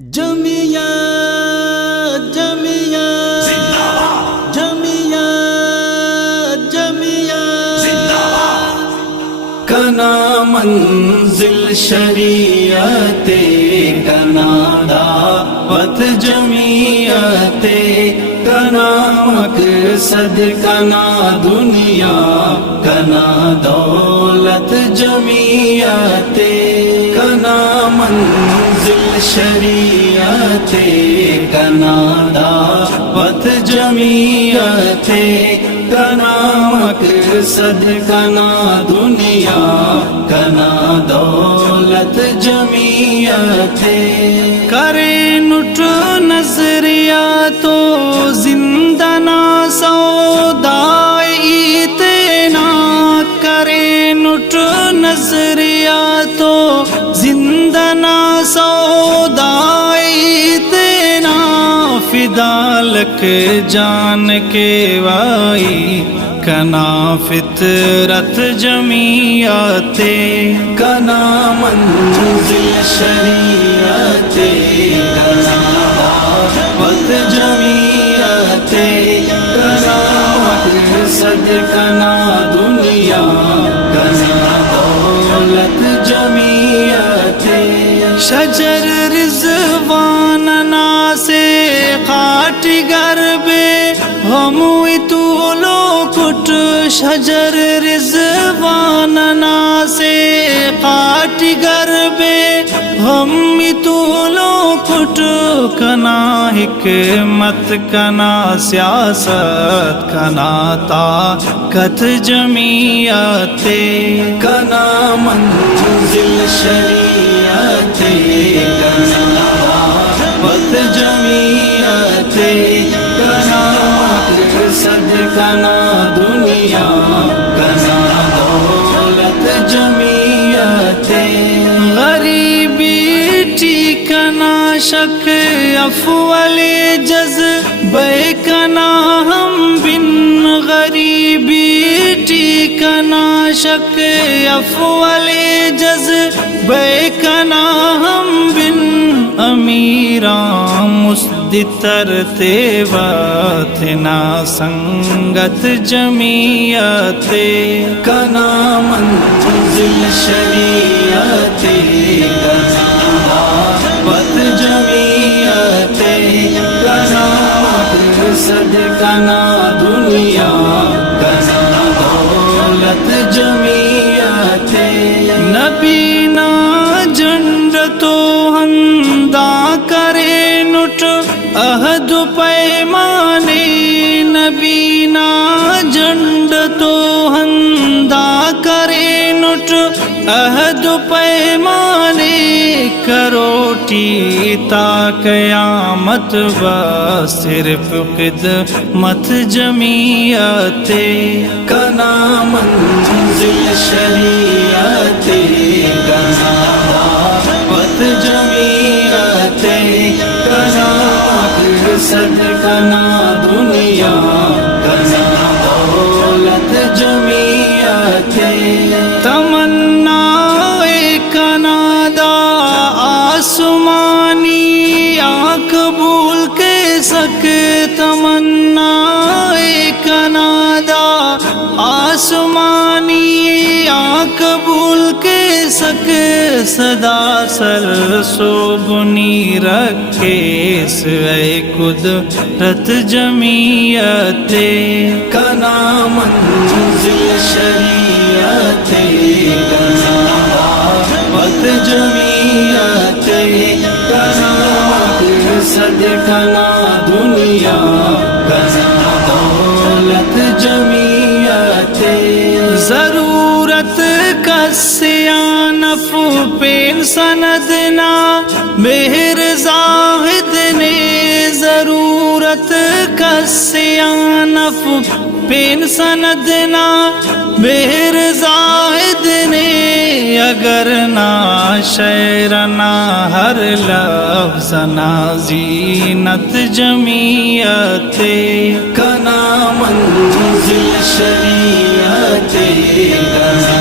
جمعیہ جمعیہ جمعیہ جمعیہ کنا منزل شریعت کنا دعوت جمعیت کنا مقصد کنا دنیا کنا دولت جمعیت کنا منزل شریعت کنا دعوت جمعیت کنا مقصد کنا دنیا کنا دولت جمعیت کرے نٹ نظریہ تو زندہ نا سودائی تینا کرے نٹ نظریہ تو زندہ نا سودائی تینا فدالک جان کے وائی کنا فطرت جمعیت کنا منزل شریعت کنا دعوت جمعیت کنا مقصد کنا دنیا کنا دولت جمعیت شجر رضوان نا سے خاٹ گربے ہموی طولو کٹ شجر رضوان نا سے خاٹ گربے ہمی طولو کٹ کنا حکمت کنا سیاست کنا طاقت جمعیت کنا منزل شریعت کنا دعوت جمعیت کنا مقصد کنا دنیا کنا دولت جمعیت غریبی ٹھیکنا شک افول جذبے کنا ہم بن غریبی ٹھیکنا شک افول جذبے کنا ہم بن امیران مسدی ترتیبات نا سنگت جمعیت کنا منزل شریعت کنا دعوت جمعیت کنا مقصد کنا دنیا کنا دولت جمعیت نبی نا جنڈ تو ہندا کرے نٹ عہد پیمانے نبی نا جنڈ تو ہندا کرے نٹ عہد پیمانے کروٹی تا قیامت با صرف خدمت جمعیت کنا منزل شریعت کنا دعوت جمعیت کنا مقصد کنا دنیا کنا دولت جمعیت تمنا کنا دا آسمانی قبول کے سک تمنا کنا دا آسمانی قبول کے سک صدا سر سو بنی رکھے سوئے قدرت جمعیت کنا منزل شریعت کنا دعوت جمعیت کنا مقصد کنا دنیا کنا دولت جمعیت ضرورت کسیانف پین سندنا مہر زاہد نے ضرورت کسیانف پین سندنا مہر زاہد نے اگر نا شعرنا ہر لفظ نا زینت جمعیت کنا منزل شریعت کنا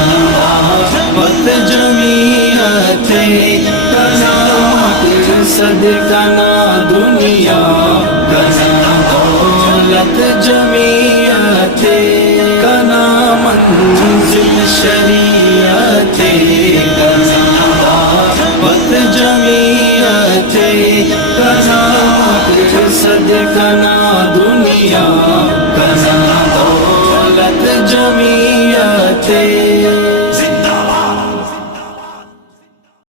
دعوت جمعیت کنا صدقہ نہ دنیا کنا دولت جمیعت کنا منزل شریعت کنا دعوت جمیعت کنا صدقہ نہ دنیا کنا دولت جمیعت